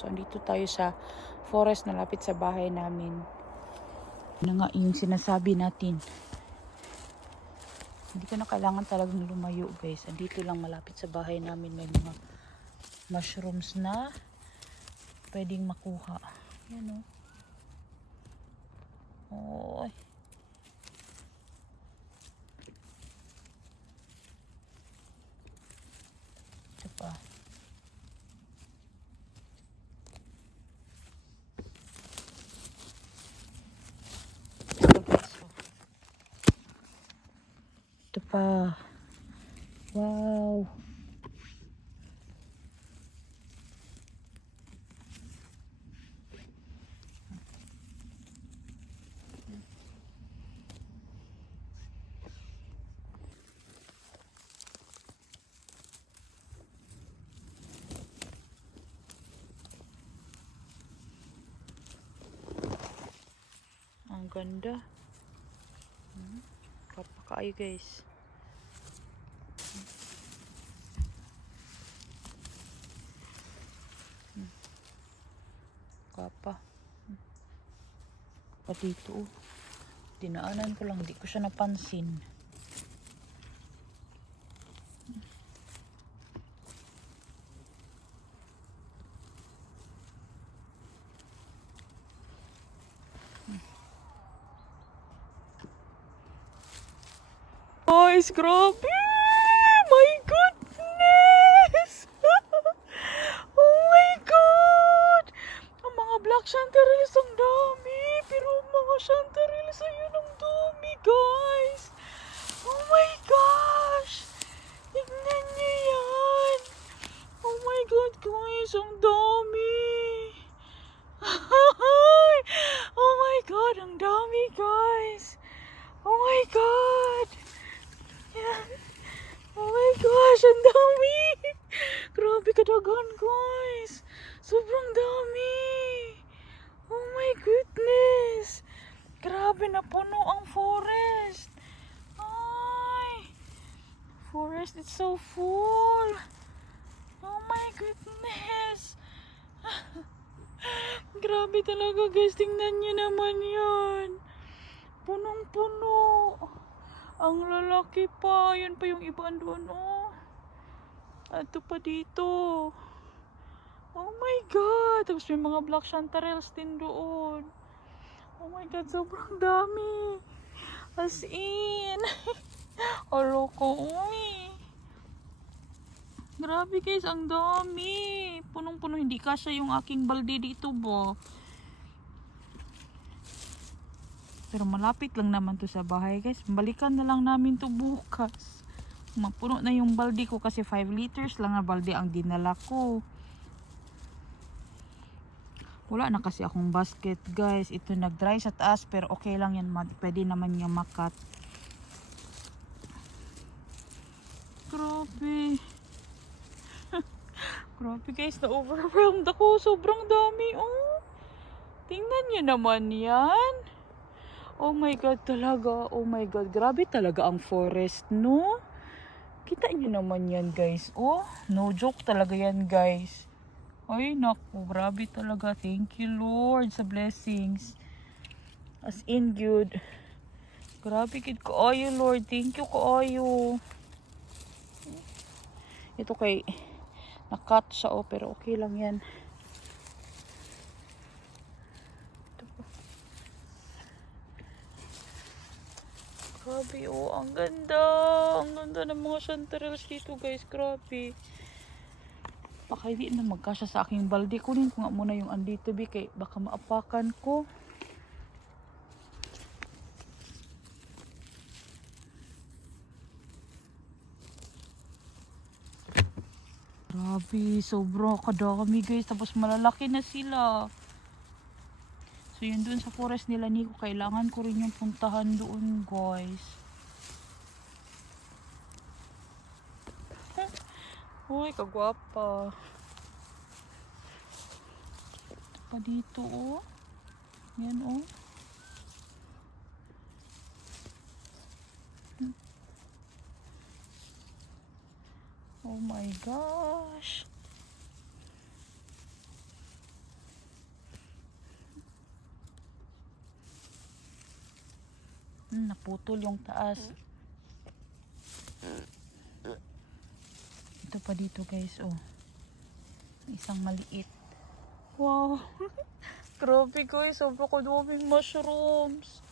So, andito tayo sa forest na lapit sa bahay namin. Ano nga yung sinasabi natin. Hindi ko na kailangan talagang lumayo, guys. Andito lang malapit sa bahay namin may mga mushrooms na pwedeng makuha. Yan o. Oy. Ito pa. Ito guys. Ito pa. Wow. Ang ganda. Kapakaay guys. Kapa. Pa dito. Dinaanan ko lang. Di ko siya napansin. Guys, grabe! My goodness! Oh my God! Ang mga black chanterelles ang dami! Pero ang mga chanterelles ayun ang dami, guys! Oh my gosh! Tignan niyo yan! Oh my God, guys! Ang dami! Oh my God! Ang dami, guys! Oh my God! Yan! Oh my gosh! Ang dami! Grabe kadagan, guys! Sobrang dami! Oh my goodness! Grabe na puno ang forest! Ay! Forest is so full! Oh my goodness! Grabe talaga, guys! Tingnan nyo naman yan! Punong-puno! Ang lalaki pa! Yan pa yung iba doon, oh! Ito pa dito! Oh my God! Tapos may mga black chanterelles din doon. Oh my God, sobrang dami. As in. Alo ko, uy. Grabe guys, ang dami. Punong-puno, hindi kasya yung aking balde dito bo. Pero malapit lang naman to sa bahay guys. Balikan na lang namin to bukas. Mapuno na yung balde ko kasi 5 liters lang na balde ang dinala ko. Wala na kasi akong basket guys. Ito nag-dry sa taas pero okay lang yan. Pwede naman yung makat. Grabe. Grabe guys. Na-overwhelmed ako. Sobrang dami. Oh. Tingnan nyo naman yan. Oh my God talaga. Oh my God. Grabe talaga ang forest, no? Kita nyo naman yan guys. Oh. No joke talaga yan guys. Ay, naku, grabe talaga. Thank you, Lord, sa blessings. As in, good. Grabe, kid ko ayo, Lord. Thank you, ko ayo. Ito kay, nakat siya, oh, pero okay lang yan. Ito po. Grabe, oh, ang ganda. Ang ganda ng mga chanterelles dito, guys. Grabe. Baka hindi na magkasya sa aking balde. Kunin ko nga muna yung andito, kay baka maapakan ko. Grabe, sobrang kadami guys. Tapos malalaki na sila. So yun dun sa forest nila Nico, kailangan ko rin yung puntahan doon guys. Uy, kagwapa. Ito pa dito oh. Yan oh. Oh my gosh. naputol yung taas. Ito pa dito guys, oh. Isang maliit. Wow. Grabe guys, sobrang kadaming mushrooms.